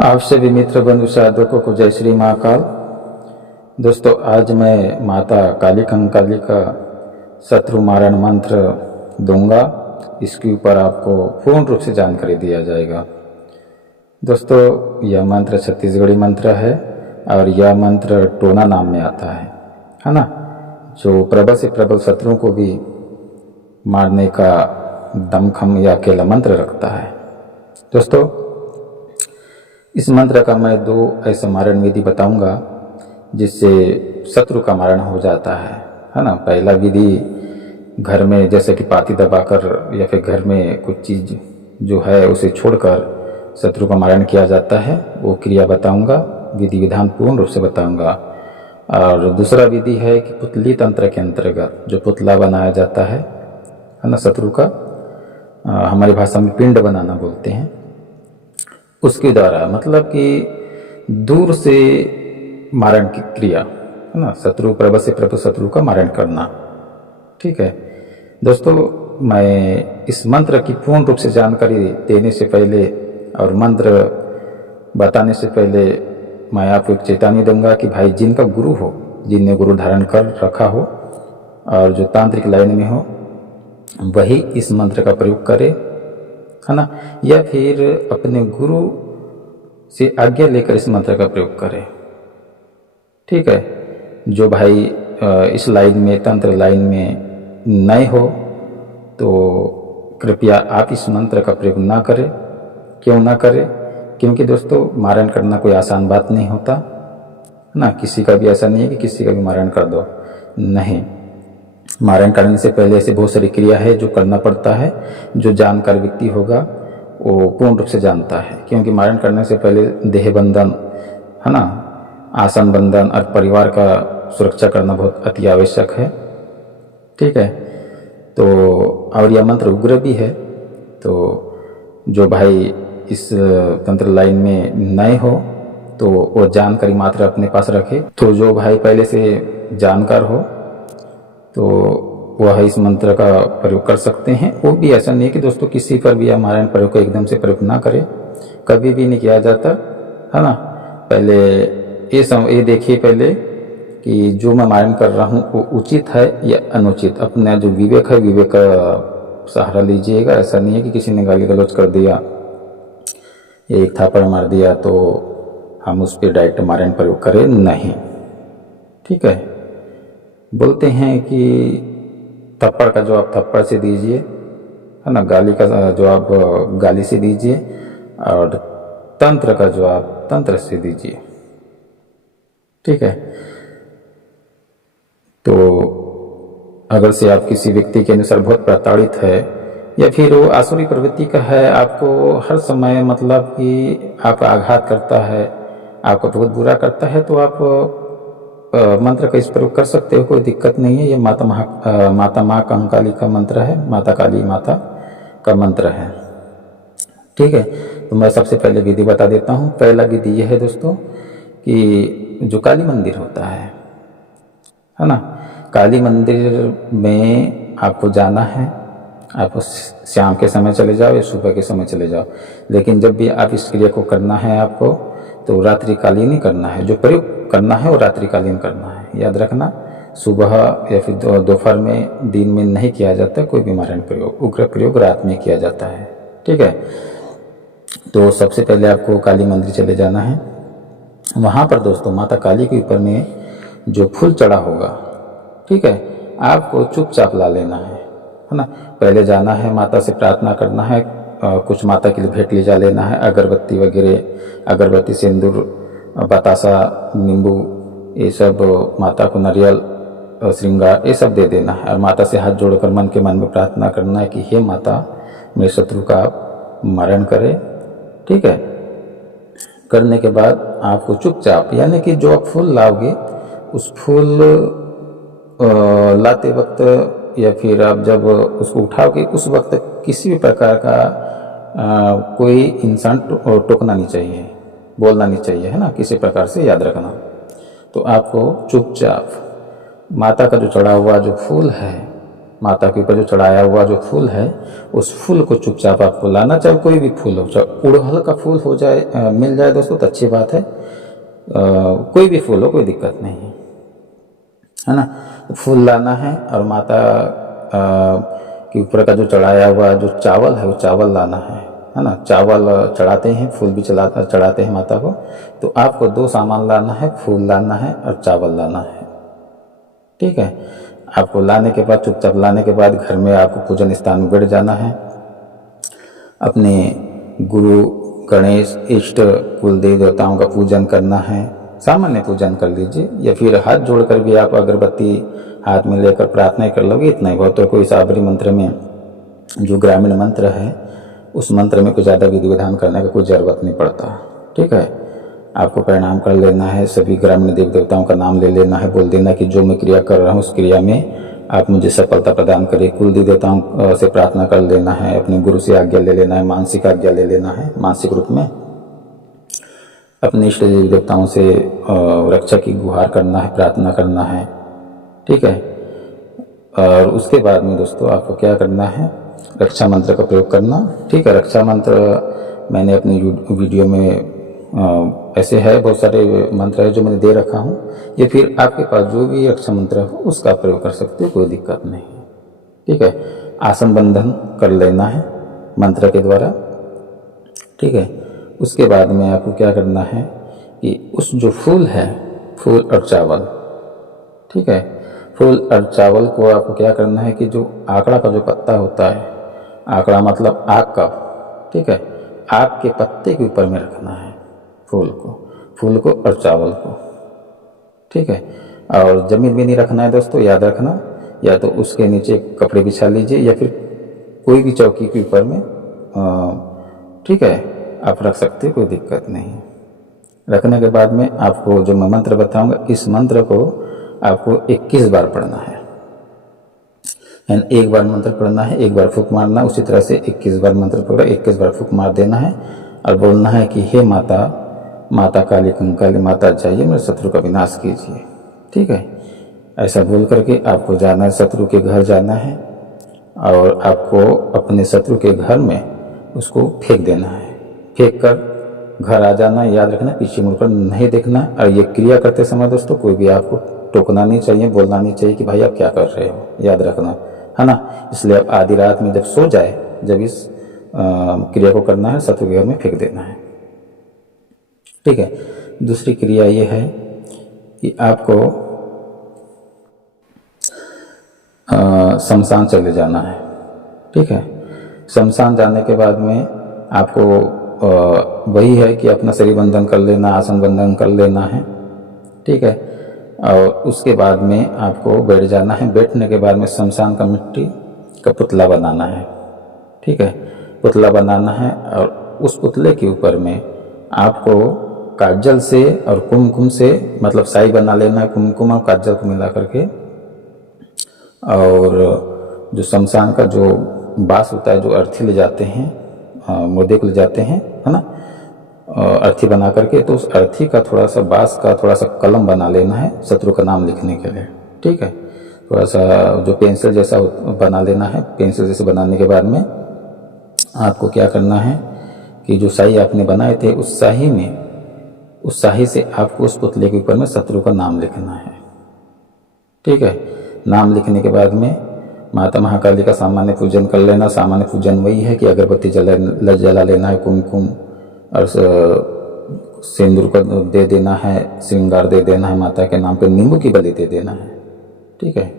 आप सभी मित्र बंधु साधकों को जय श्री महाकाल। दोस्तों, आज मैं माता काली कंकाली का शत्रु मारण मंत्र दूंगा। इसके ऊपर आपको पूर्ण रूप से जानकारी दिया जाएगा। दोस्तों, यह मंत्र छत्तीसगढ़ी मंत्र है और यह मंत्र टोना नाम में आता है ना, जो प्रबल से प्रबल शत्रुओं को भी मारने का दमखम या अकेला मंत्र रखता है। दोस्तों, इस मंत्र का मैं 2 ऐसे मारण विधि बताऊंगा जिससे शत्रु का मारण हो जाता है ना। पहला विधि घर में जैसे कि पाती दबाकर या फिर घर में कुछ चीज़ जो है उसे छोड़कर शत्रु का मारण किया जाता है, वो क्रिया बताऊंगा, विधि विधान पूर्ण रूप से बताऊंगा। और दूसरा विधि है कि पुतली तंत्र के अंतर्गत जो पुतला बनाया जाता है ना शत्रु का, हमारी भाषा में पिंड बनाना बोलते हैं, उसके द्वारा मतलब कि दूर से मारण की क्रिया है ना, शत्रु प्रबल से प्रबल शत्रु का मारण करना। ठीक है दोस्तों, मैं इस मंत्र की पूर्ण रूप से जानकारी देने से पहले और मंत्र बताने से पहले मैं आपको एक चेतावनी दूंगा कि भाई जिनका गुरु हो, जिनने गुरु धारण कर रखा हो और जो तांत्रिक लाइन में हो, वही इस मंत्र का प्रयोग करे, है ना, या फिर अपने गुरु से आज्ञा लेकर इस मंत्र का प्रयोग करें। ठीक है, जो भाई इस लाइन में, तंत्र लाइन में नए हो तो कृपया आप इस मंत्र का प्रयोग ना करें। क्यों ना करें? क्योंकि दोस्तों, मारण करना कोई आसान बात नहीं होता ना। किसी का भी ऐसा नहीं है कि किसी का भी मारण कर दो, नहीं। मारण करने से पहले ऐसे बहुत सारी क्रिया है जो करना पड़ता है, जो जानकार व्यक्ति होगा वो पूर्ण रूप से जानता है। क्योंकि मारण करने से पहले देह बंधन, है ना, आसन बंधन और परिवार का सुरक्षा करना बहुत अति आवश्यक है। ठीक है, तो और यह मंत्र उग्र भी है, तो जो भाई इस तंत्र लाइन में नए हो तो वो जानकारी मात्र अपने पास रखे। तो जो भाई पहले से जानकार हो तो वह इस मंत्र का प्रयोग कर सकते हैं। वो भी ऐसा नहीं है कि दोस्तों किसी पर भी मारण प्रयोग का एकदम से प्रयोग ना करें, कभी भी नहीं किया जाता, है ना। पहले ये देखिए पहले कि जो मैं मारण कर रहा हूँ वो उचित है या अनुचित। अपना जो विवेक है, विवेक का सहारा लीजिएगा। ऐसा नहीं है कि किसी ने गाली गलौज कर दिया, एक थापड़ मार दिया तो हम उस पर डायरेक्ट मारण प्रयोग करें, नहीं। ठीक है, बोलते हैं कि थप्पड़ का जवाब थप्पड़ से दीजिए, है ना, गाली का जवाब गाली से दीजिए और तंत्र का जवाब तंत्र से दीजिए। ठीक है, तो अगर से आप किसी व्यक्ति के अनुसार बहुत प्रताड़ित है या फिर वो आसुरी प्रवृत्ति का है, आपको हर समय मतलब कि आप आघात करता है, आपको बहुत बुरा करता है, तो आप मंत्र का इस प्रयोग कर सकते हो, कोई दिक्कत नहीं है। ये माता माँ कंकाली का मंत्र है, माता काली माता का मंत्र है। ठीक है, तो मैं सबसे पहले विधि बता देता हूँ। पहला विधि यह है दोस्तों कि जो काली मंदिर होता है ना, काली मंदिर में आपको जाना है। आप शाम के समय चले जाओ या सुबह के समय चले जाओ, लेकिन जब भी आप इस क्रिया को करना है आपको तो रात्रिकालीन ही करना है। जो प्रयोग करना है वो रात्रिकालीन करना है, याद रखना। सुबह या फिर दोपहर में, दिन में नहीं किया जाता कोई भी मारण प्रयोग। उग्र प्रयोग रात में किया जाता है। ठीक है, तो सबसे पहले आपको काली मंदिर चले जाना है। वहाँ पर दोस्तों माता काली के ऊपर में जो फूल चढ़ा होगा, ठीक है, आपको चुपचाप ला लेना है ना। पहले जाना है, माता से प्रार्थना करना है, कुछ माता के लिए भेंट ले जा लेना है, अगरबत्ती वगैरह, अगरबत्ती, सिंदूर, बतासा, नींबू, ये सब माता को, नारियल, श्रृंगार, ये सब दे देना है। और माता से हाथ जोड़कर मन के मन में प्रार्थना करना है कि हे माता, मेरे शत्रु का मारण करे। ठीक है, करने के बाद आपको चुपचाप, यानी कि जो आप फूल लाओगे उस फूल लाते वक्त या फिर आप जब उसको उठाओगे उस वक्त किसी भी प्रकार का कोई इंसान टोकना नहीं चाहिए, बोलना नहीं चाहिए, है ना, किसी प्रकार से, याद रखना। तो आपको चुपचाप माता का जो चढ़ा हुआ जो फूल है माता के ऊपर जो चढ़ाया हुआ जो फूल है उस फूल को चुपचाप आपको लाना, चाहे कोई भी फूल हो, चाहे उड़हल का फूल हो जाए मिल जाए दोस्तों तो अच्छी बात है, कोई भी फूल हो कोई दिक्कत नहीं है ना। फूल लाना है और माता के ऊपर का जो चढ़ाया हुआ जो चावल है वो चावल लाना है ना। चावल चढ़ाते हैं, फूल भी चढ़ाते हैं माता को। तो आपको 2 सामान लाना है, फूल लाना है और चावल लाना है, ठीक है। आपको लाने के बाद, चुपचाप लाने के बाद घर में आपको पूजन स्थान में बैठ जाना है। अपने गुरु, गणेश, इष्ट, कुल देवी देवताओं का पूजन करना है। सामान्य पूजन कर लीजिए या फिर हाथ जोड़कर भी आप अगरबत्ती हाथ में लेकर प्रार्थना कर लोगे, इतना ही बहुत। तो कोई साबरी मंत्र में जो ग्रामीण मंत्र है उस मंत्र में कुछ ज़्यादा विधि विधान करने का कोई ज़रूरत नहीं पड़ता, ठीक है। आपको प्रणाम कर लेना है, सभी ग्रामीण देवी देवताओं का नाम ले लेना है, बोल देना कि जो मैं क्रिया कर रहा हूँ उस क्रिया में आप मुझे सफलता प्रदान करें। कुल देवी देवताओं से प्रार्थना कर लेना है, अपने गुरु से आज्ञा ले लेना है, मानसिक आज्ञा ले लेना है, मानसिक रूप में अपने इष्ट देवी देवताओं से रक्षा की गुहार करना है, प्रार्थना करना है, ठीक है। और उसके बाद में दोस्तों आपको क्या करना है, रक्षा मंत्र का प्रयोग करना, ठीक है। रक्षा मंत्र मैंने अपने वीडियो में ऐसे है, बहुत सारे मंत्र है जो मैंने दे रखा हूँ, या फिर आपके पास जो भी रक्षा मंत्र हो उसका प्रयोग कर सकते हो, कोई दिक्कत नहीं है, ठीक है। आसन बंधन कर लेना है मंत्र के द्वारा, ठीक है। उसके बाद में आपको क्या करना है कि उस जो फूल है, फूल और चावल, ठीक है, फूल और चावल को आपको क्या करना है कि जो आंकड़ा का जो पत्ता होता है, आंकड़ा मतलब आग का, ठीक है, आग के पत्ते के ऊपर में रखना है फूल को और चावल को, ठीक है। और जमीन में नहीं रखना है दोस्तों, याद रखना, या तो उसके नीचे कपड़े बिछा लीजिए या फिर कोई भी चौकी के ऊपर में, ठीक है, आप रख सकते हो, कोई दिक्कत नहीं। रखने के बाद में आपको जो मैं मंत्र बताऊंगा, इस मंत्र को आपको 21 बार पढ़ना है, यानी एक बार मंत्र पढ़ना है, एक बार फूंक मारना, उसी तरह से 21 बार मंत्र पढ़ा, 21 बार फूंक मार देना है और बोलना है कि हे माता, माता काली कंकाली माता जाइए मेरे शत्रु का विनाश कीजिए, ठीक है। ऐसा बोल करके आपको जाना है, शत्रु के घर जाना है और आपको अपने शत्रु के घर में उसको फेंक देना है। फेंक कर घर आ जाना, याद रखना पीछे मुड़कर नहीं देखना। और ये क्रिया करते समय दोस्तों कोई भी आपको टोकना नहीं चाहिए, बोलना नहीं चाहिए कि भाई आप क्या कर रहे हो, याद रखना, है ना। इसलिए आप आधी रात में जब सो जाए, जब इस क्रिया को करना है, शत्रु के घर में फेंक देना है, ठीक है। दूसरी क्रिया ये है कि आपको शमशान चले जाना है, ठीक है। शमशान जाने के बाद में आपको वही है कि अपना शरीर बंधन कर लेना, आसन बंधन कर लेना है, ठीक है। और उसके बाद में आपको बैठ जाना है। बैठने के बाद में शमशान का मिट्टी का पुतला बनाना है, ठीक है, पुतला बनाना है। और उस पुतले के ऊपर में आपको काजल से और कुमकुम से, मतलब साई बना लेना है, कुमकुम और काजल को मिला करके। और जो शमशान का जो बांस होता है, जो अर्थी ले जाते हैं, मुर्दे को ले जाते हैं, है ना, अर्थी बना करके, तो उस अर्थी का थोड़ा सा, बांस का थोड़ा सा कलम बना लेना है शत्रु का नाम लिखने के लिए, ठीक है। थोड़ा सा जो पेंसिल जैसा बना लेना है। पेंसिल जैसे बनाने के बाद में आपको क्या करना है कि जो शाही आपने बनाए थे उस शाही में, उस शाही से आपको उस पुतले के ऊपर में शत्रु का नाम लिखना है, ठीक है। नाम लिखने के बाद में माता महाकाली का सामान्य पूजन कर लेना। सामान्य पूजन वही है कि अगरबत्ती जला लेना है, कुमकुम और सिंदूर को दे देना है, श्रृंगार दे देना है, माता के नाम पे नींबू की बलि दे देना है, ठीक है।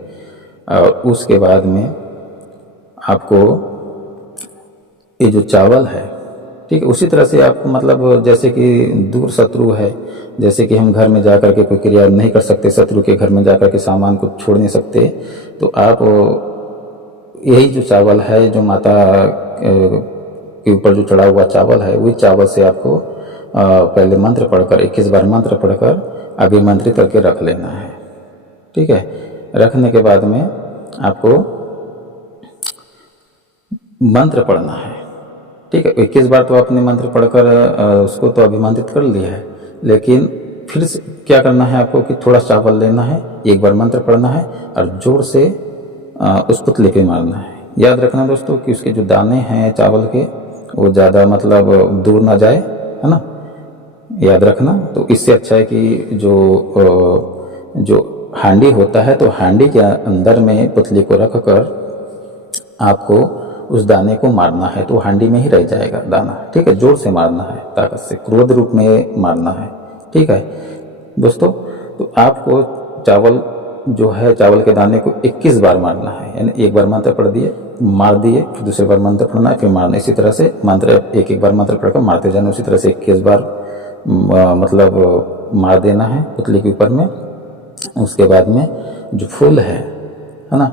और उसके बाद में आपको ये जो चावल है, ठीक है, उसी तरह से आपको, मतलब जैसे कि दूर शत्रु है, जैसे कि हम घर में जा कर के कोई क्रिया नहीं कर सकते, शत्रु के घर में जा कर के सामान को छोड़ नहीं सकते, तो आप यही जो चावल है, जो माता के ऊपर जो चढ़ा हुआ चावल है, वही चावल से आपको पहले मंत्र पढ़कर, 21 बार मंत्र पढ़कर अभिमंत्रित करके रख लेना है, ठीक है। रखने के बाद में आपको मंत्र पढ़ना है, ठीक है। 21 बार तो आपने मंत्र पढ़कर उसको तो अभिमंत्रित कर लिया है, लेकिन फिर से क्या करना है आपको कि थोड़ा चावल लेना है, एक बार मंत्र पढ़ना है और जोर से उस पुतले पे मारना है। याद रखना दोस्तों कि उसके जो दाने हैं चावल के वो ज़्यादा मतलब दूर ना जाए, है ना, याद रखना। तो इससे अच्छा है कि जो हांडी होता है तो हांडी के अंदर में पुतले को रख कर आपको उस दाने को मारना है, तो हांडी में ही रह जाएगा दाना, ठीक है। जोर से मारना है, ताकत से, क्रोध रूप में मारना है, ठीक है दोस्तों। तो आपको चावल जो है, चावल के दाने को 21 बार मारना है, यानी एक बार मंत्र पढ़ दिए, मार दिए, फिर दूसरी बार मंत्र पढ़ना है, फिर मारना। इसी तरह से मंत्र एक बार मंत्र पढ़कर मारते जाना, उसी तरह से 21 बार मतलब मार देना है पुतले के ऊपर में। उसके बाद में जो फूल है ना,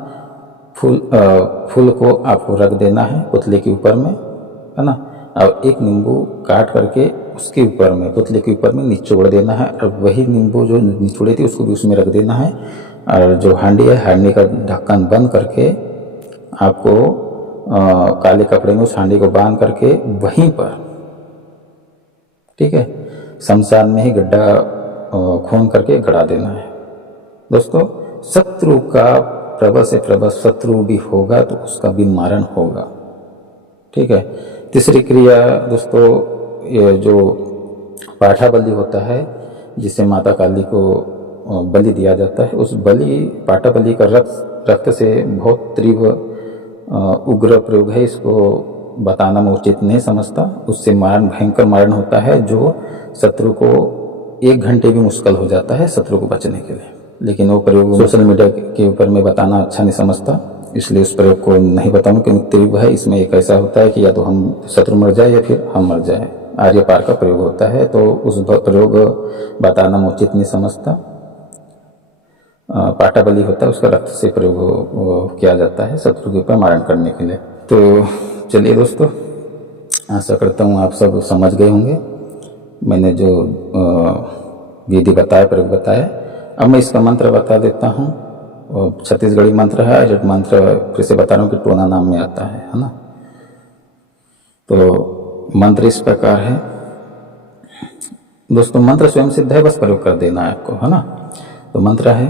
फूल को आपको रख देना है पुतले के ऊपर में, है ना, और एक नींबू काट करके उसके ऊपर में, पुतले के ऊपर में निचोड़ देना है, और वही नींबू जो निचोड़ी थी उसको भी उसमें रख देना है। और जो हांडी है, हांडी का ढक्कन बंद करके आपको काले कपड़े में उस हांडी को बांध करके वहीं पर, ठीक है, शमशान में ही गड्ढा खून करके गड़ा देना है दोस्तों। शत्रु का प्रबल से प्रबल शत्रु भी होगा तो उसका भी मारण होगा, ठीक है। तीसरी क्रिया दोस्तों, ये जो पाठा बलि होता है, जिसे माता काली को बलि दिया जाता है, उस पाठा बलि का रक्त से बहुत तीव्र उग्र प्रयोग है, इसको बताना मैं उचित नहीं समझता। उससे भयंकर मारण होता है, जो शत्रु को 1 घंटे भी मुश्किल हो जाता है शत्रु को बचने के लिए। लेकिन वो प्रयोग सोशल मीडिया के ऊपर मैं बताना अच्छा नहीं समझता, इसलिए उस प्रयोग को नहीं बताऊँ, क्योंकि तीव्र है। इसमें एक ऐसा होता है कि या तो हम शत्रु मर जाए या फिर हम मर जाए, आर्य पार का प्रयोग होता है, तो उस प्रयोग बताना मैं उचित नहीं समझता। पाठा बलि होता है, उसका रक्त से प्रयोग किया जाता है शत्रु के ऊपर मारण करने के लिए। तो चलिए दोस्तों, आशा करता हूँ आप सब समझ गए होंगे मैंने जो विधि बताया, प्रयोग बताया। अब मैं इसका मंत्र बता देता हूँ। छत्तीसगढ़ी मंत्र है, जो मंत्र फिर से बता रहा हूँ कि टोना नाम में आता है ना। तो मंत्र इस प्रकार है दोस्तों, मंत्र स्वयं सिद्ध है, बस प्रयोग कर देना है आपको, है ना। तो मंत्र है,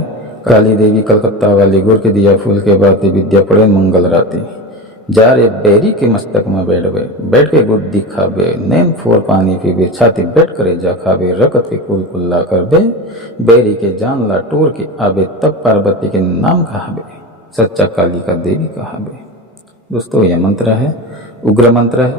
काली देवी कलकत्ता वाली, गुड़ के दिया फूल के बाती, विद्या पड़े मंगल राती, जा रे बैरी के मस्तक में बैठ के गुद्दी खाबे, नैन फोर पानी पीबे, छाती बैठ करे जा खाबे, रकत के कुल कुल्ला करबे, बैरी के जान ला टोर के आबे, तब पार्वती के नाम कहाबे, सच्चा काली का देवी कहाबे। दोस्तों यह मंत्र है, उग्र मंत्र है।